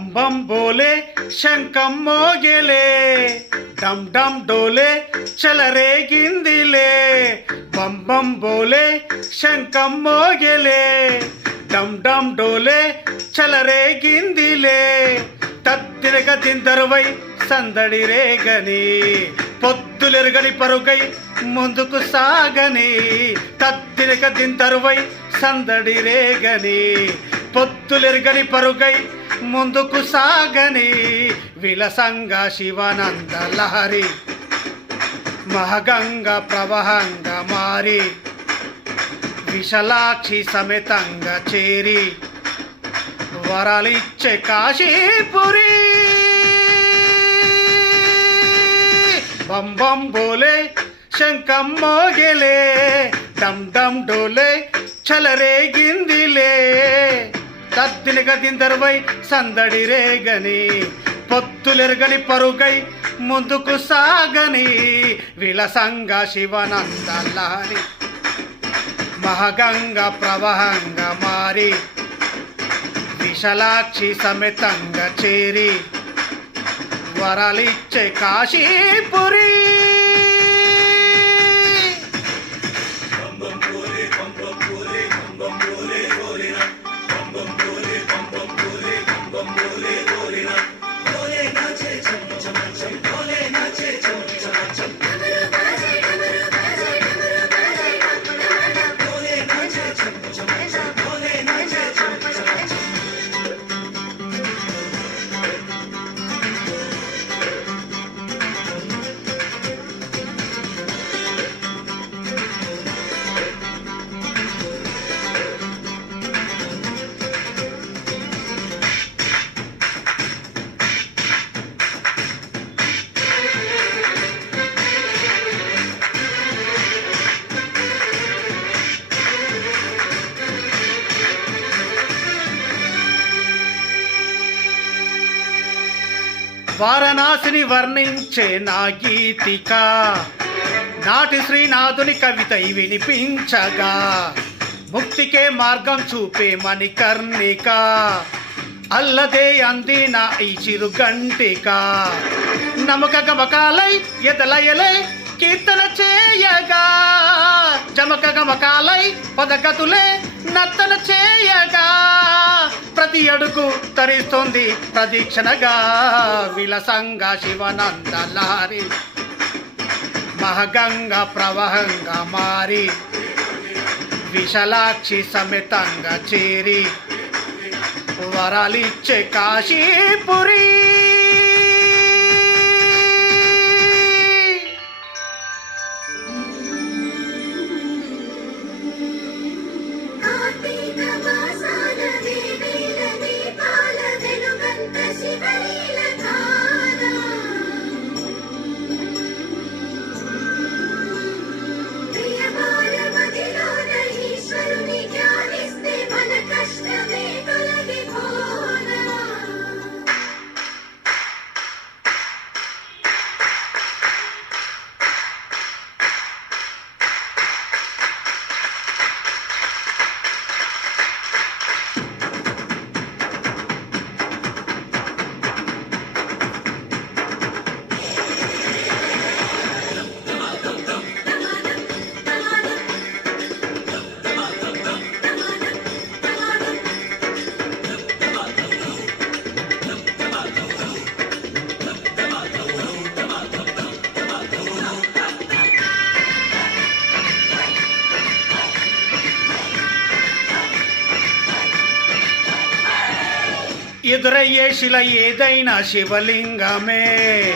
బం బోలే శంఖం మోగేలే. డమ్ డమ్ డోలే చెలరేగిందిలే. బం బం బోలే శంఖం మోగేలే. డమ్ డమ్ డోలే చెలరేగిందిలే. తత్తిరగ తిందరువై సందడి రేగని. పొత్తులెరగని పరుగై ముందుకు సాగని. తత్తిరగ తిందరువై సందడి రేగని. పొత్తులెరుగని పరుగై ముందుకు సాగని విలసంగ శివానంద లహరి. మహగంగ ప్రవహంగా మారి విశలాక్షి సమేతంగా చేరి వరాలిచ్చే కాశీపురి. బం బం బోలే శంఖం మోగిలే డమ్ డమ్ డోలే చలరేగిందిలే. తద్దిన గదిందరువై సందడి రేగని పొత్తులెరగని పరుగై ముందుకు సాగని విలసంగ శివనందల్లారి మహగంగ ప్రవహంగ మారి విశలాక్షి సమేతంగా చేరి వరలిచ్చే కాశీపురి. వారణాసిని వర్ణించే నా గీతిక. నాటి శ్రీనాథుని కవిత వినిపించగా. ముక్తికే మార్గం చూపే మణికర్ణిక. అల్లదే అంది నా ఈ చిరు గంటిక నమక గమకాలై ఎదలయలై కీర్తన చేయగా. జమక గమకాలై పదగతులే నర్తన చేయగా. అడుగు తరిస్తుంది ప్రదీక్షణగా. విలసంగ శివనందలారి మహగంగా ప్రవహంగా మారి. విశలాక్షి సమేతంగా చేరి. వరాలిచ్చే కాశీపురి. ఎదురయ్యే శిల ఏదైనా శివలింగమే.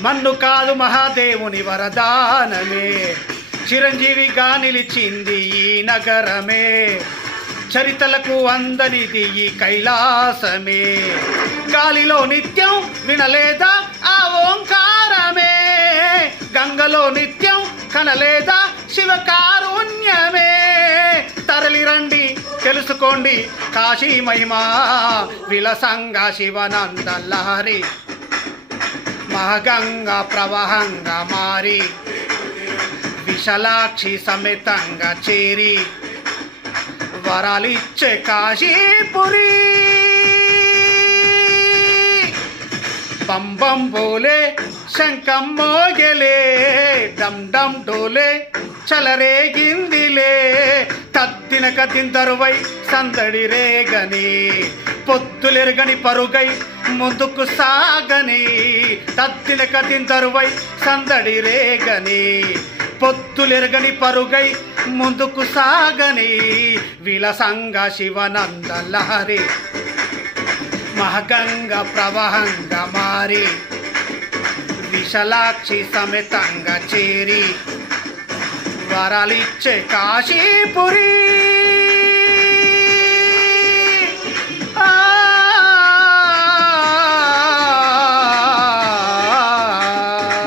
మన్ను కాదు మహాదేవుని వరదానమే. చిరంజీవిగా నిలిచింది ఈ నగరమే. చరితలకు అందనిది ఈ కైలాసమే. గాలిలో నిత్యం వినలేదా ఆ ఓంకారమే. గంగలో నిత్యం కనలేదా శివకా తెలుసుకోండి. కాశీ మహిమా విలసంగ శివనందలహరి మహగంగా ప్రవహంగా మారి. విశలాక్షి సమేతంగా చేరి. వరాలిచ్చే కాశీపురి. బంబం బోలే శంఖం మోగలే డం డం డోలే చలరేగిందిలే తద్దిన కదిందరువై సందడి రేగని పొత్తులెరగని పరుగై ముందుకు సాగని తద్దిన కదిందరువై సందడి రేగని పొత్తులెరగని పరుగై ముందుకు సాగని విలసంగ శివనంద లహరి మహగంగ ప్రవహంగా మారి విశలాక్షి సమేతంగా చేరి వరాలిచ్చే కాశీపురి.